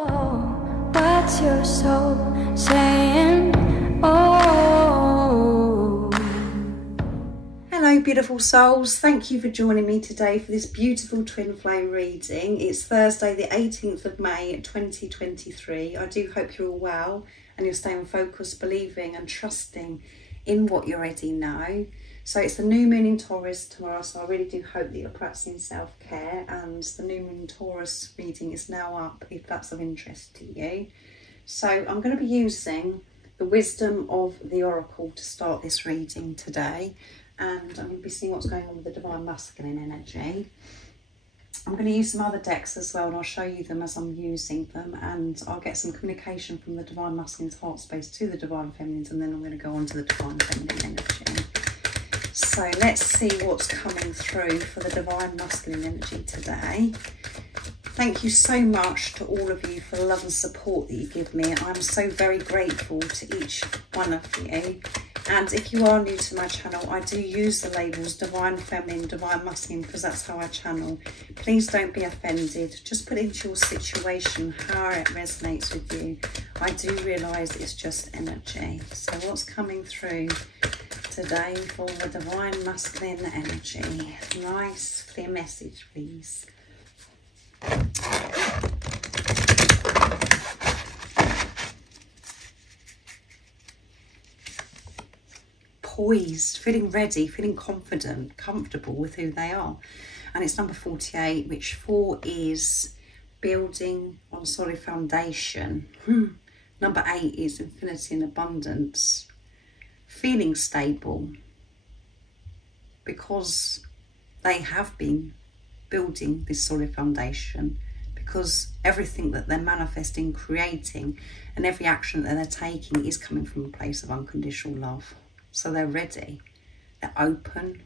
What's your soul saying? Oh. Hello beautiful souls, thank you for joining me today for this beautiful twin flame reading. It's Thursday the 18th of May 2023. I do hope you're all well and you're staying focused, believing and trusting in what you already know. So it's the new moon in Taurus tomorrow, so I really do hope that you're practicing self-care, and the new moon in Taurus reading is now up if that's of interest to you. So I'm going to be using the wisdom of the oracle to start this reading today, and I'm going to be seeing what's going on with the divine masculine energy. I'm going to use some other decks as well, and I'll show you them as I'm using them, and I'll get some communication from the divine masculine's heart space to the divine feminines, and then I'm going to go on to the divine feminine energy. So let's see what's coming through for the divine masculine energy today. Thank you so much to all of you for the love and support that you give me. I'm so very grateful to each one of you. And if you are new to my channel, I do use the labels divine feminine, divine masculine, because that's how I channel. Please don't be offended. Just put into your situation how it resonates with you. I do realise it's just energy. So what's coming through today for the divine masculine energy? Nice clear message, please. Poised, feeling ready, feeling confident, comfortable with who they are. And it's number 48, which 4 is building on solid foundation. Number 8 is infinity and abundance. Feeling stable because they have been building this solid foundation, because everything that they're manifesting, creating, and every action that they're taking is coming from a place of unconditional love. So they're ready, they're open.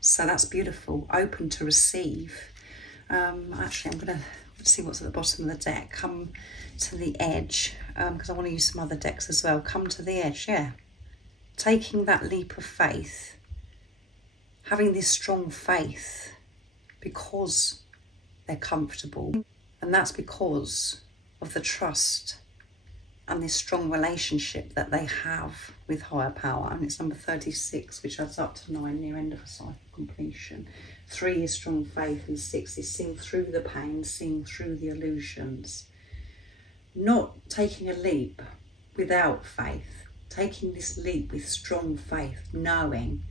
So that's beautiful, open to receive. Actually, I'm going to see what's at the bottom of the deck. Come to the edge, because I want to use some other decks as well. Come to the edge, yeah. Taking that leap of faith, having this strong faith because they're comfortable. And that's because of the trust and this strong relationship that they have with higher power. And it's number 36, which adds up to 9, near end of a cycle completion. 3 is strong faith, and 6 is seeing through the pain, seeing through the illusions. Not taking a leap without faith, taking this leap with strong faith, knowing,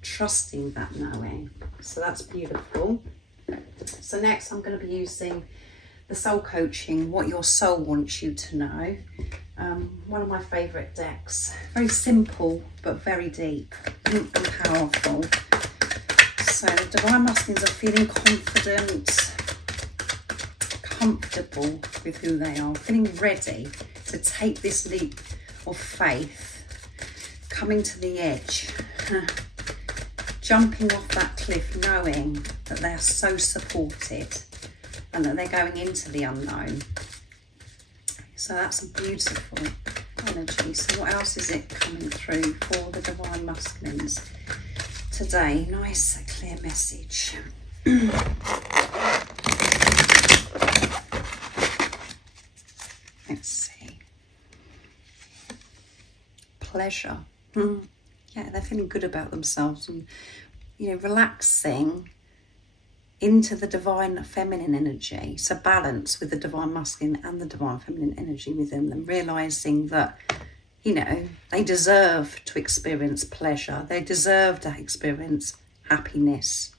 trusting that knowing. So that's beautiful. So next I'm going to be using the soul coaching, what your soul wants you to know. One of my favourite decks. Very simple but very deep and powerful. So the divine masculines are feeling confident, comfortable with who they are, feeling ready to take this leap of faith, coming to the edge, jumping off that cliff, knowing that they're so supported and that they're going into the unknown. So that's a beautiful energy. So what else is it coming through for the divine masculines today? Nice clear message. Let's see. Pleasure. Yeah, they're feeling good about themselves and, you know, relaxing into the divine feminine energy. So balance with the divine masculine and the divine feminine energy within them, realizing that, you know, they deserve to experience pleasure. They deserve to experience happiness,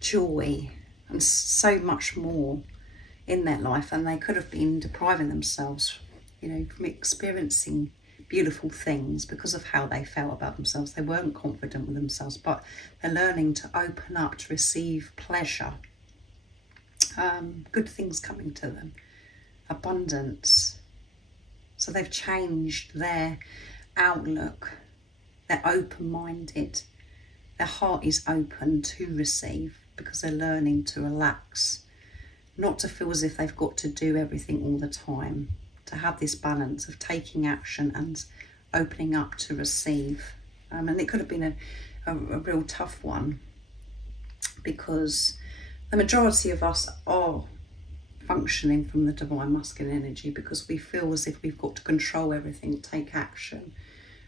joy, and so much more in their life. And they could have been depriving themselves, you know, from experiencing beautiful things because of how they felt about themselves. They weren't confident with themselves, but they're learning to open up to receive pleasure, good things coming to them, abundance. So they've changed their outlook. They're open-minded. Their heart is open to receive because they're learning to relax, not to feel as if they've got to do everything all the time, to have this balance of taking action and opening up to receive. And it could have been a real tough one, because the majority of us are functioning from the divine masculine energy, because we feel as if we've got to control everything, take action,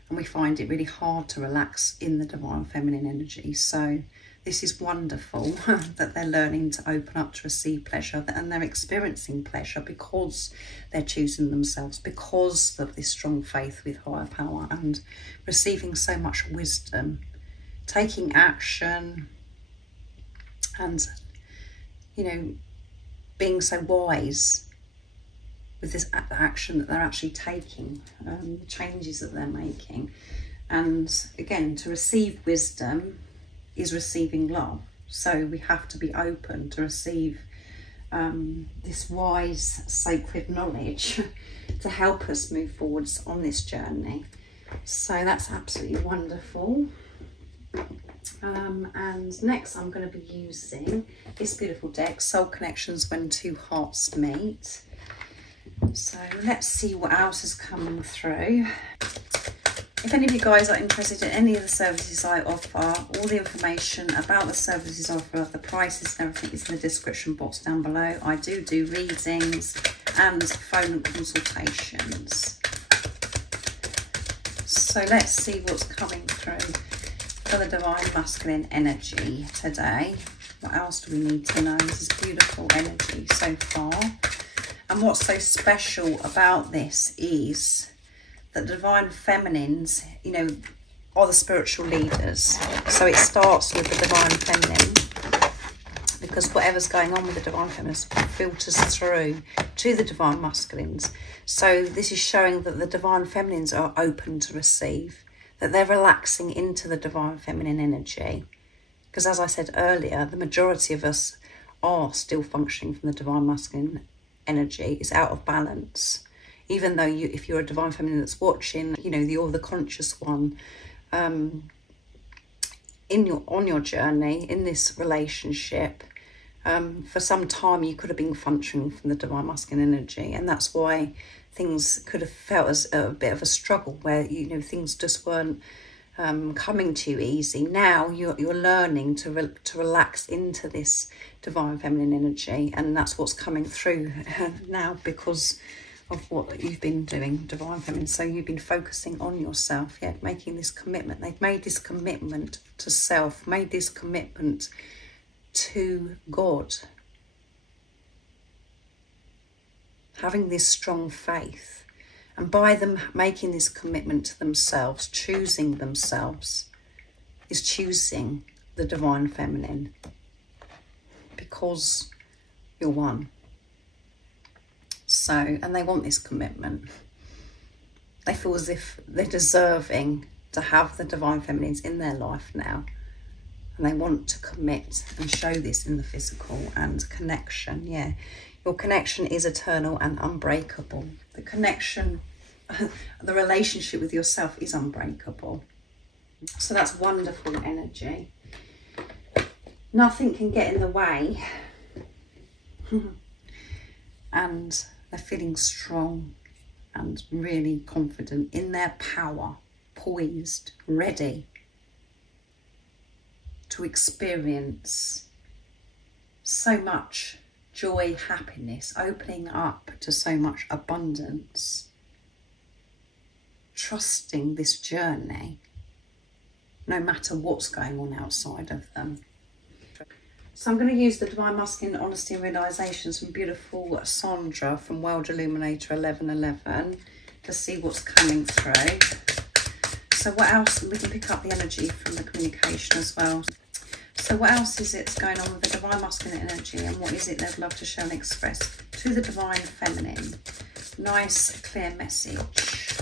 and we find it really hard to relax in the divine feminine energy. So this is wonderful that they're learning to open up to receive pleasure, and they're experiencing pleasure because they're choosing themselves, because of this strong faith with higher power, and receiving so much wisdom, taking action, and, you know, being so wise with this action that they're actually taking, the changes that they're making. And again, to receive wisdom is receiving love. So we have to be open to receive this wise, sacred knowledge to help us move forwards on this journey. So that's absolutely wonderful. And next I'm going to be using this beautiful deck, Soul Connections When Two Hearts Meet. So let's see what else is coming through. If any of you guys are interested in any of the services I offer, all the information about the services I offer, the prices and everything is in the description box down below. I do readings and phone consultations. So let's see what's coming through for the divine masculine energy today. What else do we need to know? This is beautiful energy so far. And what's so special about this is that the divine feminines, you know, are the spiritual leaders. So it starts with the divine feminine, because whatever's going on with the divine feminines filters through to the divine masculines. So this is showing that the divine feminines are open to receive, that they're relaxing into the divine feminine energy. Because as I said earlier, the majority of us are still functioning from the divine masculine energy. It's out of balance. Even though if you're a divine feminine that's watching, you know, you're the conscious one on your journey in this relationship. For some time you could have been functioning from the divine masculine energy, and that's why things could have felt as a bit of a struggle, where, you know, things just weren't coming to you easy. Now you're learning to relax into this divine feminine energy, and that's what's coming through now because of what you've been doing, divine feminine. So you've been focusing on yourself, yeah, making this commitment. They've made this commitment to self, made this commitment to God, having this strong faith. And by them making this commitment to themselves, choosing themselves, is choosing the divine feminine, because you're one. So, and they want this commitment. They feel as if they're deserving to have the divine feminines in their life now. And they want to commit and show this in the physical and connection. Yeah, your connection is eternal and unbreakable. The connection, the relationship with yourself is unbreakable. So that's wonderful energy. Nothing can get in the way. And they're feeling strong and really confident in their power, poised, ready to experience so much joy, happiness, opening up to so much abundance, trusting this journey, no matter what's going on outside of them. So I'm going to use the Divine Masculine Honesty and Realizations from beautiful Sandra from World Illuminator 1111 to see what's coming through. So what else? We can pick up the energy from the communication as well. So what else is it going on with the Divine Masculine energy, and what is it they'd love to show and express to the Divine Feminine? Nice, clear message.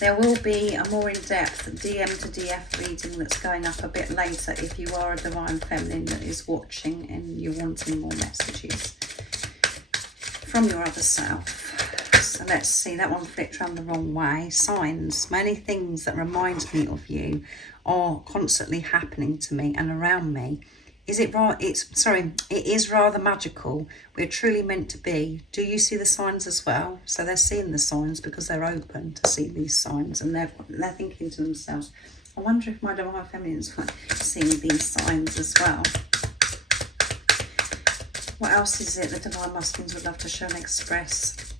There will be a more in-depth DM to DF reading that's going up a bit later if you are a Divine Feminine that is watching and you're wanting more messages from your other self. So let's see, that one flipped around the wrong way. Signs, many things that remind me of you are constantly happening to me and around me. Is it right? It is rather magical. We're truly meant to be. Do you see the signs as well? So they're seeing the signs because they're open to see these signs, and they're thinking to themselves, I wonder if my Divine Feminines were seeing these signs as well. What else is it the Divine Masculines would love to show and express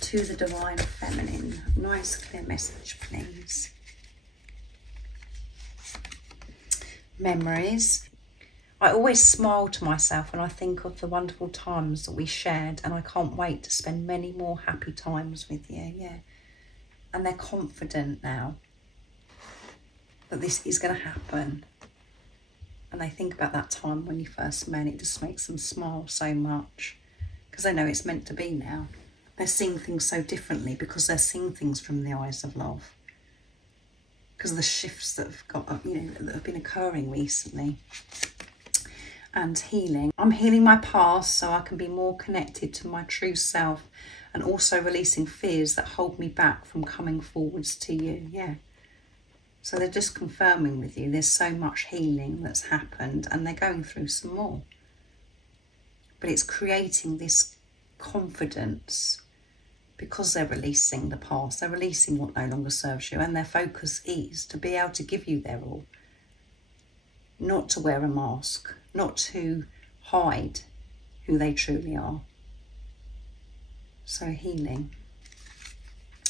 to the Divine Feminine? Nice clear message, please. Memories. I always smile to myself when I think of the wonderful times that we shared, and I can't wait to spend many more happy times with you. Yeah. And they're confident now that this is going to happen. And they think about that time when you first met. It just makes them smile so much because they know it's meant to be now. They're seeing things so differently because they're seeing things from the eyes of love. Because of the shifts that have got, you know, that have been occurring recently. And healing. I'm healing my past so I can be more connected to my true self, and also releasing fears that hold me back from coming forwards to you. Yeah. So they're just confirming with you there's so much healing that's happened, and they're going through some more. But it's creating this confidence because they're releasing the past. They're releasing what no longer serves you, and their focus is to be able to give you their all. Not to wear a mask, not to hide who they truly are. So healing.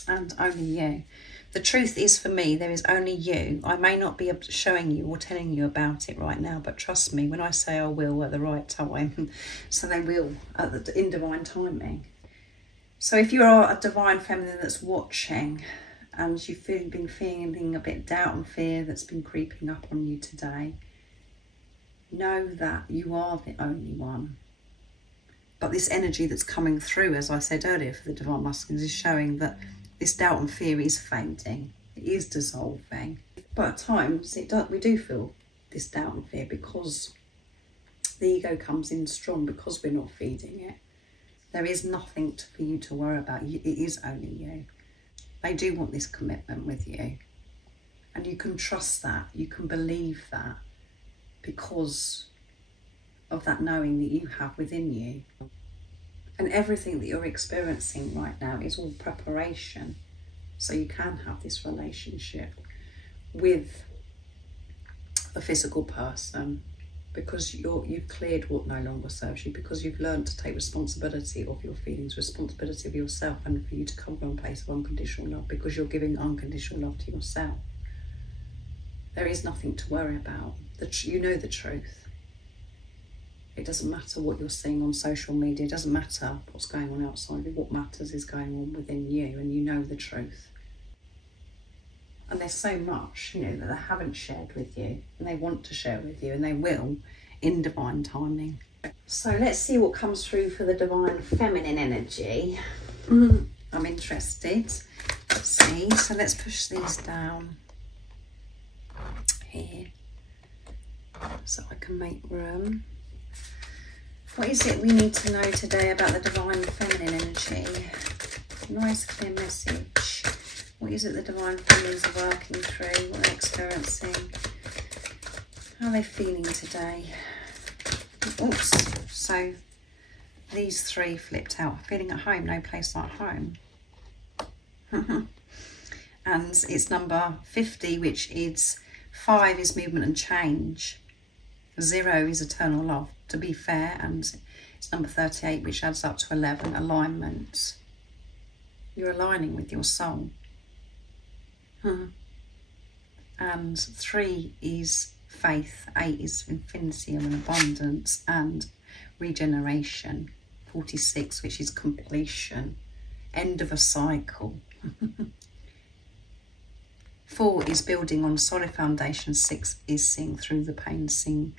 And only you. The truth is, for me, there is only you. I may not be showing you or telling you about it right now, but trust me when I say I will at the right time. So they will in divine timing. So if you are a divine feminine that's watching and you've been feeling a bit doubt and fear that's been creeping up on you today, know that you are the only one. But this energy that's coming through, as I said earlier, for the Divine Masculines, is showing that this doubt and fear is fading. It is dissolving. But at times, we do feel this doubt and fear because the ego comes in strong because we're not feeding it. There is nothing for you to worry about. It is only you. They do want this commitment with you. And you can trust that. You can believe that. Because of that knowing that you have within you. And everything that you're experiencing right now is all preparation. So you can have this relationship with a physical person because you've cleared what no longer serves you, because you've learned to take responsibility of your feelings, responsibility of yourself, and for you to come from a place of unconditional love because you're giving unconditional love to yourself. There is nothing to worry about. You know the truth. It doesn't matter what you're seeing on social media. It doesn't matter what's going on outside. What matters is going on within you, and you know the truth. And there's so much, you know, that they haven't shared with you, and they want to share with you, and they will in divine timing. So let's see what comes through for the divine feminine energy. I'm interested. Let's see. So let's push these down here so I can make room. What is it we need to know today about the divine feminine energy? Nice clear message. What is it the divine feminines are working through? What they're experiencing? How are they feeling today? Oops. So these three flipped out. Feeling at home, no place like home. And it's number 50, which is 5 is movement and change. 0 is eternal love, to be fair, and it's number 38, which adds up to 11, alignment. You're aligning with your soul. And 3 is faith, 8 is infinity and abundance and regeneration, 46, which is completion, end of a cycle. 4 is building on a solid foundation, 6 is seeing through the pain, seeing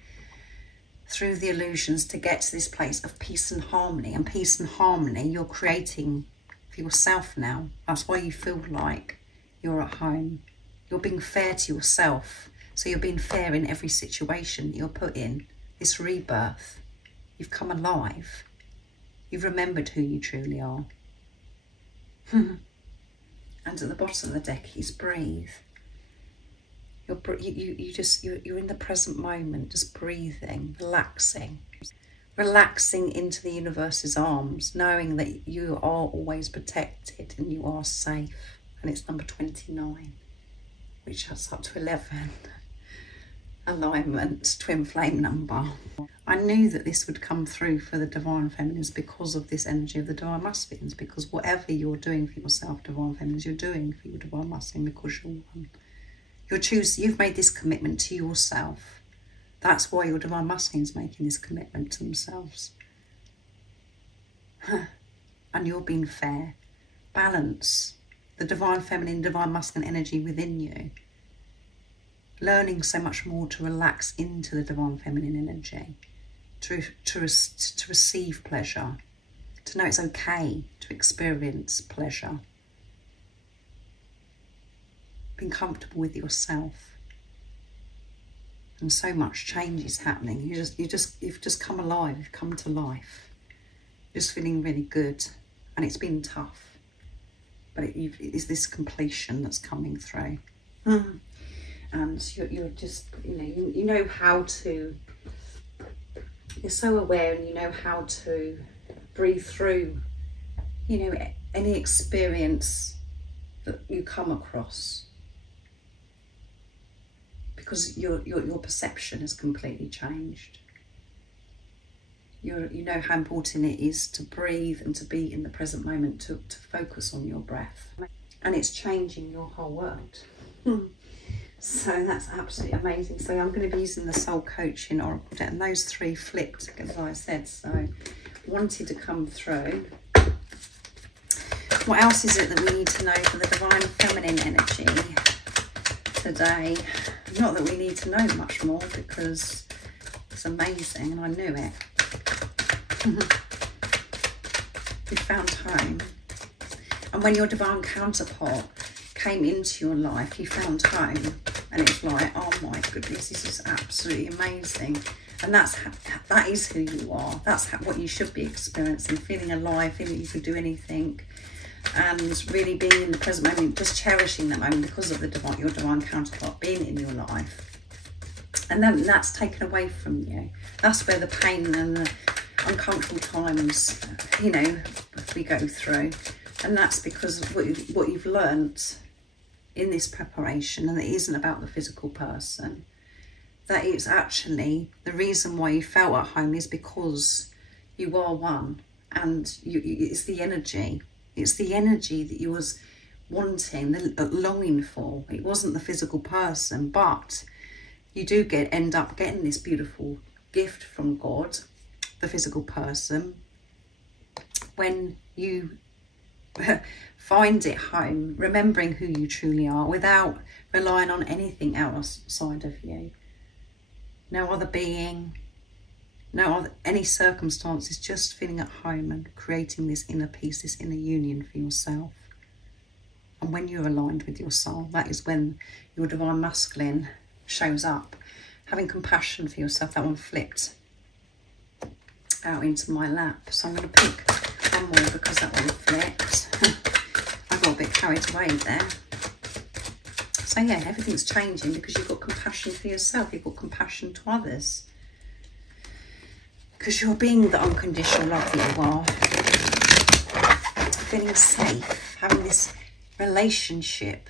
through the illusions to get to this place of peace and harmony. And peace and harmony you're creating for yourself now. That's why you feel like you're at home. You're being fair to yourself. So you're being fair in every situation you're put in. This rebirth. You've come alive. You've remembered who you truly are. And at the bottom of the deck is breathe. You're in the present moment, just breathing, relaxing into the universe's arms, knowing that you are always protected and you are safe. And it's number 29, which adds up to 11. alignment, twin flame number. I knew that this would come through for the divine feminines because of this energy of the divine masculines, because whatever you're doing for yourself, divine feminines, you're doing for your divine masculine because you're one. You've made this commitment to yourself. That's why your divine masculine's making this commitment to themselves. And you're being fair. Balance the divine feminine, divine masculine energy within you. Learning so much more to relax into the divine feminine energy, to receive pleasure, to know it's okay to experience pleasure. Being comfortable with yourself. And so much change is happening. You've just come alive, you've come to life. Just feeling really good. And it's been tough. But it is this completion that's coming through. And you're just, you know how to, you're so aware and you know how to breathe through, any experience that you come across. Because your perception has completely changed. You know how important it is to breathe and to be in the present moment, to focus on your breath. And it's changing your whole world. So that's absolutely amazing. So I'm going to be using the Soul Coaching Oracle deck, and those three flipped, as I said. So wanted to come through. What else is it that we need to know for the divine feminine energy today? Not that we need to know much more, because it's amazing and I knew it. You found home. And when your divine counterpart came into your life, you found home. And it's like, oh my goodness, this is absolutely amazing. And that is who you are. That's what you should be experiencing, feeling alive, feeling you could do anything. And really being in the present moment, just cherishing that moment because of your divine counterpart being in your life. And then that's taken away from you. That's where the pain and the uncomfortable times, we go through. And that's because of what you've learnt in this preparation, and it isn't about the physical person. That it's actually the reason why you felt at home is because you are one, and it's the energy. It's the energy that you was wanting, longing for. It wasn't the physical person, but you do end up getting this beautiful gift from God, the physical person, when you find it home, remembering who you truly are without relying on anything outside of you. No other being, any circumstances, just feeling at home and creating this inner peace, this inner union for yourself. And when you're aligned with your soul, that is when your divine masculine shows up. Having compassion for yourself, that one flipped out into my lap. So I'm going to pick one more because that one flipped. I got a bit carried away there. So yeah, everything's changing because you've got compassion for yourself. You've got compassion to others. Because you're being the unconditional love that you are. Feeling safe. Having this relationship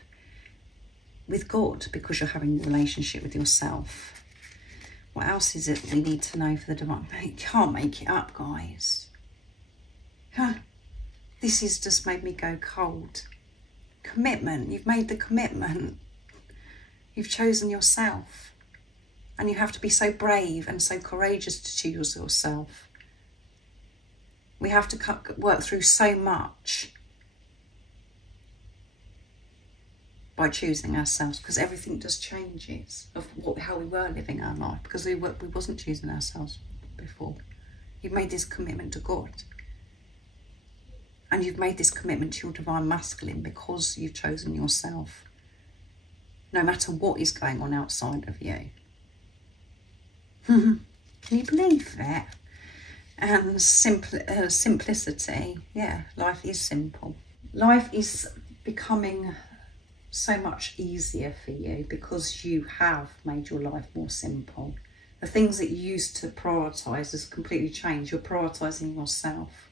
with God because you're having a relationship with yourself. What else is it we need to know for the divine? You can't make it up, guys. This has just made me go cold. Commitment. You've made the commitment. You've chosen yourself. And you have to be so brave and so courageous to choose yourself. We have to work through so much by choosing ourselves, because everything just changes of how we were living our life, because we wasn't choosing ourselves before. You've made this commitment to God. And you've made this commitment to your divine masculine because you've chosen yourself. No matter what is going on outside of you. Can you believe it? And simplicity. Yeah, life is simple. Life is becoming so much easier for you because you have made your life more simple. The things that you used to prioritise has completely changed. You're prioritising yourself.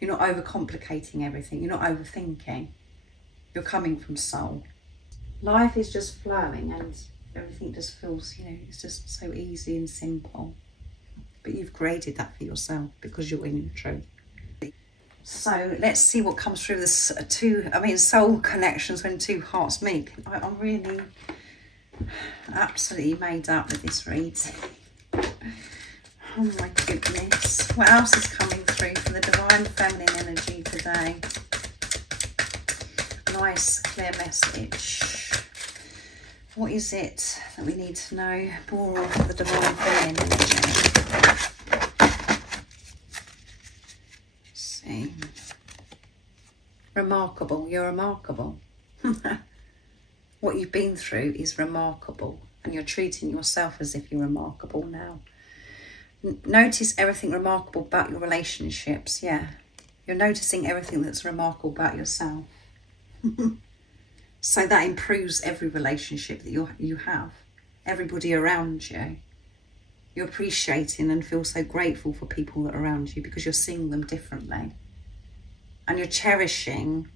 You're not overcomplicating everything. You're not overthinking. You're coming from soul. Life is just flowing and everything just feels, you know, it's just so easy and simple. But you've created that for yourself because you're in your truth. So let's see what comes through this soul connections when two hearts meet. I'm really absolutely made up with this reading. Oh my goodness. What else is coming through for the divine feminine energy today? Nice, clear message. What is it that we need to know more of the divine feminine energy? Let's see. Remarkable. You're remarkable. What you've been through is remarkable, and you're treating yourself as if you're remarkable now. Notice everything remarkable about your relationships. Yeah, you're noticing everything that's remarkable about yourself. So that improves every relationship that you have, everybody around you. You're appreciating and feel so grateful for people that are around you because you're seeing them differently. And you're cherishing,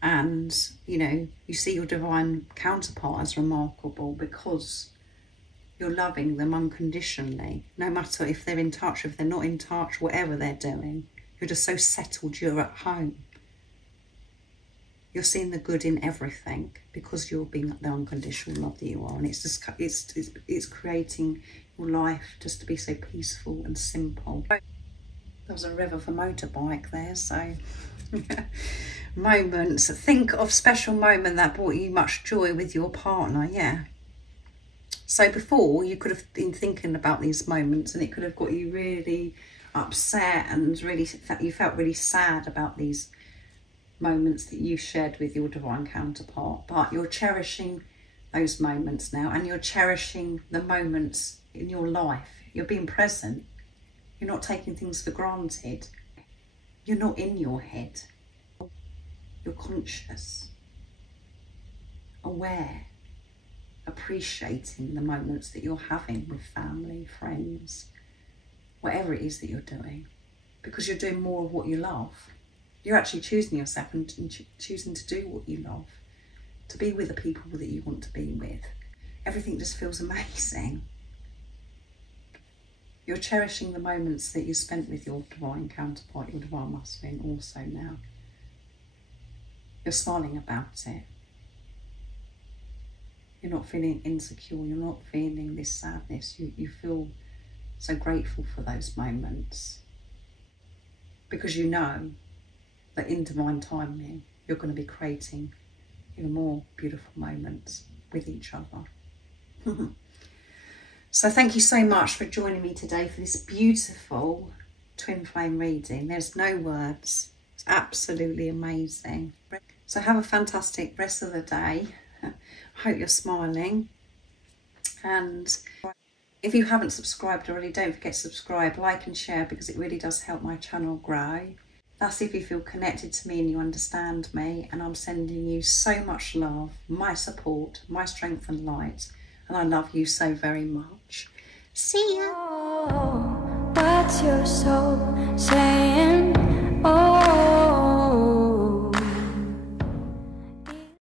and, you know, you see your divine counterpart as remarkable because you're loving them unconditionally, no matter if they're in touch, if they're not in touch, whatever they're doing. You're just so settled, you're at home. You're seeing the good in everything because you're being the unconditional love that you are, and it's just it's creating your life just to be so peaceful and simple. There was a river for motorbike there, so moments. Think of special moment that brought you much joy with your partner. Yeah. So before, you could have been thinking about these moments, and it could have got you really upset and really you felt really sad about these moments that you shared with your divine counterpart. But you're cherishing those moments now, and you're cherishing the moments in your life. You're being present. You're not taking things for granted. You're not in your head. You're conscious, aware, appreciating the moments that you're having with family, friends, whatever it is that you're doing, because you're doing more of what you love. You're actually choosing yourself and choosing to do what you love, to be with the people that you want to be with. Everything just feels amazing. You're cherishing the moments that you spent with your divine counterpart, your divine masculine also now. You're smiling about it. You're not feeling insecure, you're not feeling this sadness. You feel so grateful for those moments because you know that in divine timing, you're going to be creating even more beautiful moments with each other. So thank you so much for joining me today for this beautiful twin flame reading. There's no words. It's absolutely amazing. So have a fantastic rest of the day. I hope you're smiling. And if you haven't subscribed already, don't forget to subscribe, like and share, because it really does help my channel grow. That's if you feel connected to me and you understand me, and I'm sending you so much love, my support, my strength and light, and I love you so very much. See ya! Oh, what's your soul saying?